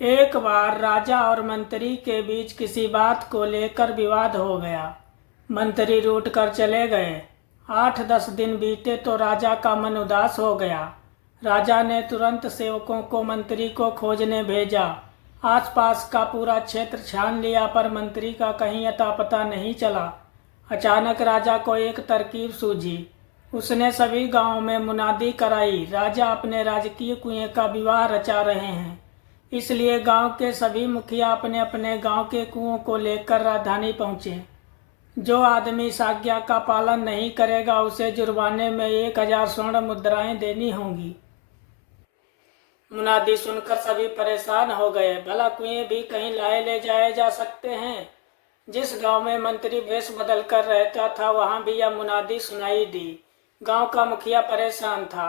एक बार राजा और मंत्री के बीच किसी बात को लेकर विवाद हो गया। मंत्री रूठ कर चले गए। 8-10 दिन बीते तो राजा का मन उदास हो गया। राजा ने तुरंत सेवकों को मंत्री को खोजने भेजा। आसपास का पूरा क्षेत्र छान लिया पर मंत्री का कहीं अता पता नहीं चला। अचानक राजा को एक तरकीब सूझी। उसने सभी गांवों में मुनादी कराई, राजा अपने राजकीय कुएं का विवाह रचा रहे हैं, इसलिए गांव के सभी मुखिया अपने अपने गांव के कुओं को लेकर राजधानी पहुंचे। जो आदमी इस आज्ञा का पालन नहीं करेगा उसे जुर्माने में 1000 स्वर्ण मुद्राएं देनी होंगी। मुनादी सुनकर सभी परेशान हो गए। भला कुएं भी कहीं लाए ले जाए जा सकते हैं? जिस गांव में मंत्री वेश बदल कर रहता था वहां भी यह मुनादी सुनाई दी। गांव का मुखिया परेशान था।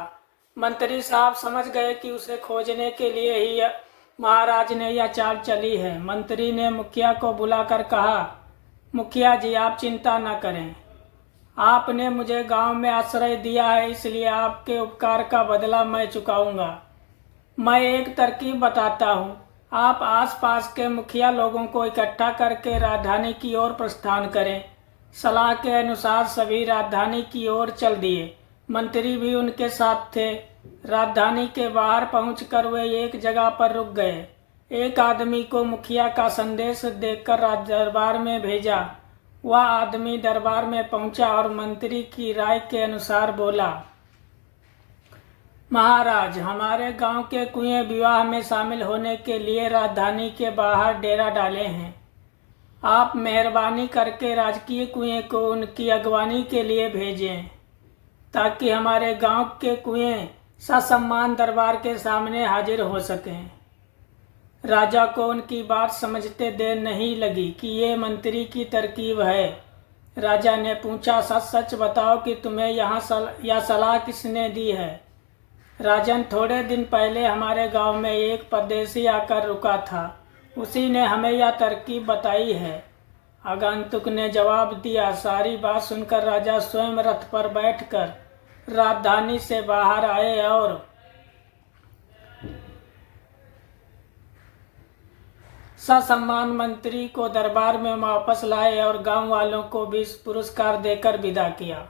मंत्री साहब समझ गए कि उसे खोजने के लिए ही महाराज ने यह चाल चली है। मंत्री ने मुखिया को बुलाकर कहा, मुखिया जी आप चिंता न करें, आपने मुझे गांव में आश्रय दिया है, इसलिए आपके उपकार का बदला मैं चुकाऊंगा। मैं एक तरकीब बताता हूँ। आप आसपास के मुखिया लोगों को इकट्ठा करके राजधानी की ओर प्रस्थान करें। सलाह के अनुसार सभी राजधानी की ओर चल दिए। मंत्री भी उनके साथ थे। राजधानी के बाहर पहुंचकर वे एक जगह पर रुक गए। एक आदमी को मुखिया का संदेश देकर राज दरबार में भेजा। वह आदमी दरबार में पहुंचा और मंत्री की राय के अनुसार बोला, महाराज हमारे गांव के कुएं विवाह में शामिल होने के लिए राजधानी के बाहर डेरा डाले हैं। आप मेहरबानी करके राजकीय कुएं को उनकी अगवानी के लिए भेजें ताकि हमारे गांव के कुएं ससम्मान दरबार के सामने हाजिर हो सकें। राजा को उनकी बात समझते देर नहीं लगी कि ये मंत्री की तरकीब है। राजा ने पूछा, सच सच बताओ कि तुम्हें यह सलाह किसने दी है? राजन, थोड़े दिन पहले हमारे गांव में एक परदेसी आकर रुका था, उसी ने हमें यह तरकीब बताई है। आगंतुक ने जवाब दिया। सारी बात सुनकर राजा स्वयं रथ पर बैठकर राजधानी से बाहर आए और ससम्मान मंत्री को दरबार में वापस लाए और गांव वालों को भी पुरस्कार देकर विदा किया।